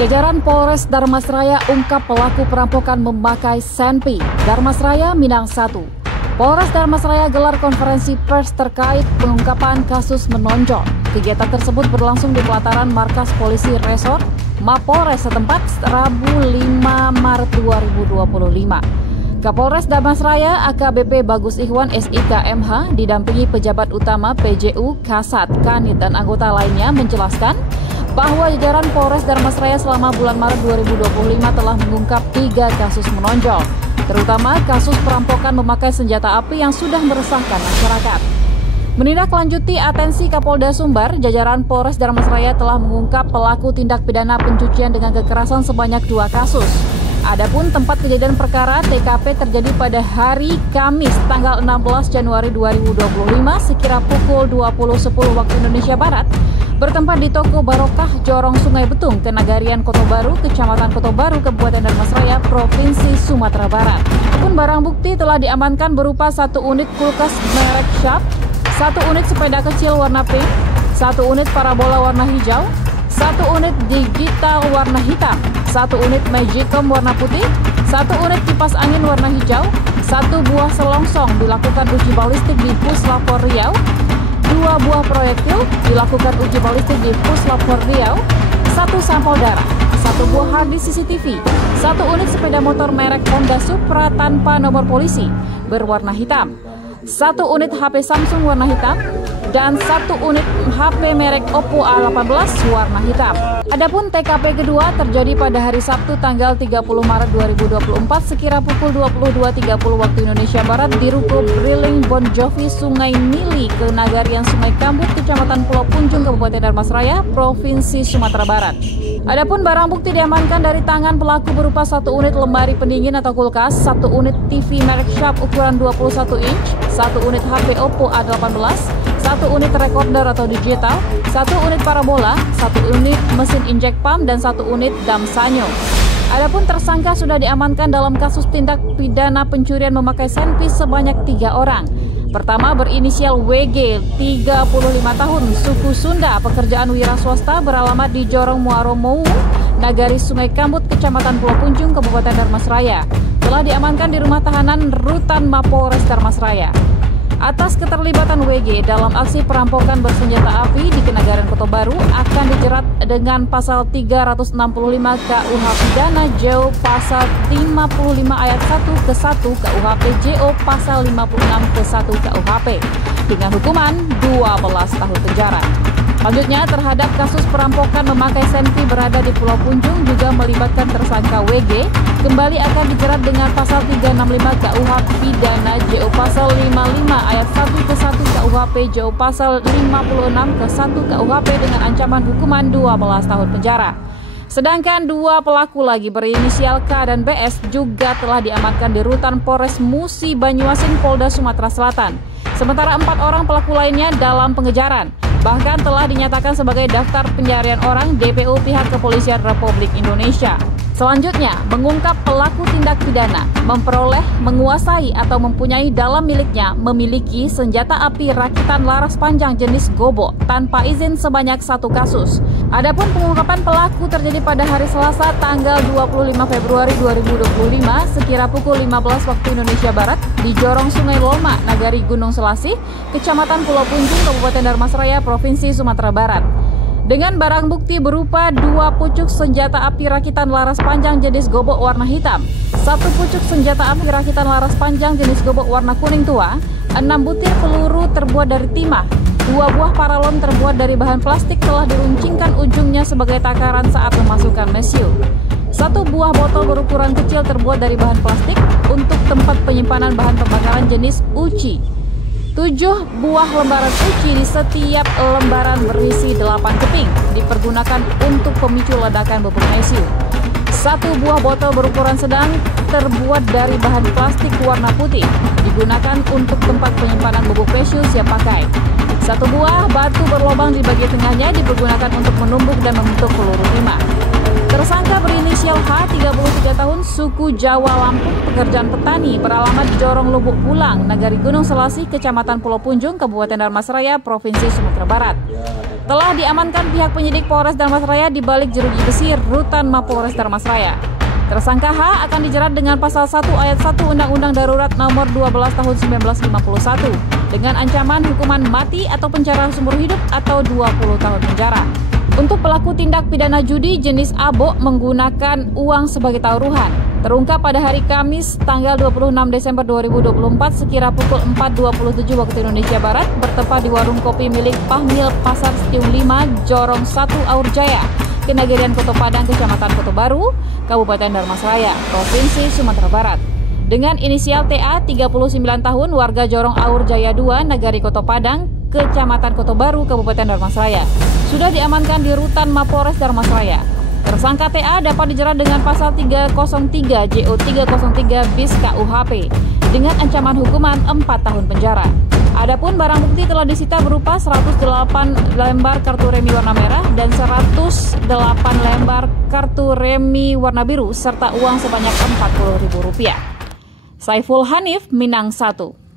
Jajaran Polres Dharmasraya ungkap pelaku perampokan memakai senpi. Dharmasraya Minang 1. Polres Dharmasraya gelar konferensi pers terkait pengungkapan kasus menonjol. Kegiatan tersebut berlangsung di pelataran markas polisi resort Mapolres setempat Rabu 5 Maret 2025. Kapolres Dharmasraya AKBP Bagus Ikhwan SIK MH didampingi pejabat utama PJU, Kasat, Kanit, dan anggota lainnya menjelaskan bahwa jajaran Polres Dharmasraya selama bulan Maret 2025 telah mengungkap 3 kasus menonjol, terutama kasus perampokan memakai senjata api yang sudah meresahkan masyarakat. Menindaklanjuti atensi Kapolda Sumbar, jajaran Polres Dharmasraya telah mengungkap pelaku tindak pidana pencucian dengan kekerasan sebanyak 2 kasus. Adapun tempat kejadian perkara TKP terjadi pada hari Kamis tanggal 16 Januari 2025 sekira pukul 20.10 waktu Indonesia Barat, bertempat di Toko Barokah, Jorong Sungai Betung, Kenagarian Kota Baru, Kecamatan Kota Baru, Kabupaten Dharmasraya, Provinsi Sumatera Barat. Pun barang bukti telah diamankan berupa 1 unit kulkas merek Sharp, 1 unit sepeda kecil warna pink, 1 unit parabola warna hijau, 1 unit digital warna hitam, 1 unit Magicom warna putih, 1 unit kipas angin warna hijau, 1 buah selongsong dilakukan uji balistik di Puslapor Riau, 2 buah proyektil dilakukan uji balistik di Puslapor Riau, 1 sampel darah, 1 buah harddisk CCTV, 1 unit sepeda motor merek Honda Supra tanpa nomor polisi berwarna hitam, 1 unit HP Samsung warna hitam, dan 1 unit HP merek Oppo A18 warna hitam. Adapun TKP kedua terjadi pada hari Sabtu tanggal 30 Maret 2024 sekira pukul 22.30 waktu Indonesia Barat di Ruko Briling Bon Jovi Sungai Mili, Kenagarian Sungai Kambut, Kecamatan Pulau Punjung, Kabupaten Dharmasraya, Provinsi Sumatera Barat. Adapun barang bukti diamankan dari tangan pelaku berupa 1 unit lemari pendingin atau kulkas, 1 unit TV merek Sharp ukuran 21 inch, 1 unit HP Oppo A18, 1 unit recorder atau digital, 1 unit parabola, 1 unit mesin injek pump, dan 1 unit dam sanyo. Adapun tersangka sudah diamankan dalam kasus tindak pidana pencurian memakai senpi sebanyak 3 orang. Pertama berinisial WG, 35 tahun, suku Sunda, pekerjaan wira swasta, beralamat di Jorong Muaro Mou, Nagari Sungai Kambut, Kecamatan Pulau Punjung, Kabupaten Dharmasraya. Telah diamankan di rumah tahanan Rutan Mapolres Dharmasraya. Atas keterlibatan WG dalam aksi perampokan bersenjata api di Kenagarian Kota Baru akan dijerat dengan pasal 365 KUH Pidana JO pasal 55 ayat 1 ke 1 KUHP JO pasal 56 ke 1 KUHP dengan hukuman 12 tahun penjara. Selanjutnya, terhadap kasus perampokan memakai senpi berada di Pulau Punjung juga melibatkan tersangka WG, kembali akan dijerat dengan pasal 365 KUH Pidana JO pasal 55 ayat 1 ke 1 KUHP JO pasal 56 ke 1 KUHP dengan ancaman hukuman 12 tahun penjara. Sedangkan 2 pelaku lagi berinisial K dan BS juga telah diamankan di Rutan Polres Musi Banyuasin, Polda Sumatera Selatan. Sementara 4 orang pelaku lainnya dalam pengejaran. Bahkan telah dinyatakan sebagai daftar pencarian orang DPO pihak Kepolisian Republik Indonesia. Selanjutnya, mengungkap pelaku tindak pidana, memperoleh, menguasai, atau mempunyai dalam miliknya, memiliki senjata api rakitan laras panjang jenis gobok tanpa izin sebanyak 1 kasus. Adapun pengungkapan pelaku terjadi pada hari Selasa tanggal 25 Februari 2025 sekira pukul 15 waktu Indonesia Barat di Jorong Sungai Loma, Nagari Gunung Selasih, Kecamatan Pulau Punjung, Kabupaten Dharmasraya, Provinsi Sumatera Barat. Dengan barang bukti berupa 2 pucuk senjata api rakitan laras panjang jenis gobok warna hitam, 1 pucuk senjata api rakitan laras panjang jenis gobok warna kuning tua, 6 butir peluru terbuat dari timah, 2 buah paralon terbuat dari bahan plastik telah diruncingkan ujungnya sebagai takaran saat memasukkan mesiu, 1 buah botol berukuran kecil terbuat dari bahan plastik untuk tempat penyimpanan bahan pembakaran jenis uci, 7 buah lembaran uci di setiap lembaran berisi 8 keping dipergunakan untuk pemicu ledakan bubuk mesiu. 1 buah botol berukuran sedang terbuat dari bahan plastik warna putih digunakan untuk tempat penyimpanan bubuk mesiu siap pakai. 1 buah batu berlubang di bagian tengahnya dipergunakan untuk menumbuk dan membentuk peluru timah. Tersangka berinisial H, 33 tahun, suku Jawa Lampung, pekerjaan petani, beralamat Jorong Lubuk Pulang, Nagari Gunung Selasih, Kecamatan Pulau Punjung, Kabupaten Dharmasraya, Provinsi Sumatera Barat. Telah diamankan pihak penyidik Polres Dharmasraya di balik jeruji besi Rutan Mapolres Dharmasraya. Tersangka H akan dijerat dengan pasal 1 ayat 1 Undang-Undang Darurat Nomor 12 Tahun 1951 dengan ancaman hukuman mati atau penjara seumur hidup atau 20 tahun penjara. Untuk pelaku tindak pidana judi jenis abok menggunakan uang sebagai taruhan, terungkap pada hari Kamis tanggal 26 Desember 2024 sekira pukul 4.27 waktu Indonesia Barat bertempat di warung kopi milik Pahmil Pasar Setiung 5 Jorong 1 Aur Jaya, Kenagarian Koto Padang, Kecamatan Koto Baru, Kabupaten Dharmasraya, Provinsi Sumatera Barat. Dengan inisial TA, 39 tahun, warga Jorong Aur Jaya 2, Nagari Koto Padang, Kecamatan Koto Baru, Kabupaten Dharmasraya, sudah diamankan di Rutan Mapolres Dharmasraya. Tersangka TA dapat dijerat dengan pasal 303 JO 303 bis KUHP dengan ancaman hukuman 4 tahun penjara. Adapun barang bukti telah disita berupa 108 lembar kartu remi warna merah dan 108 lembar kartu remi warna biru serta uang sebanyak Rp40.000. Saiful Hanif, Minang 1.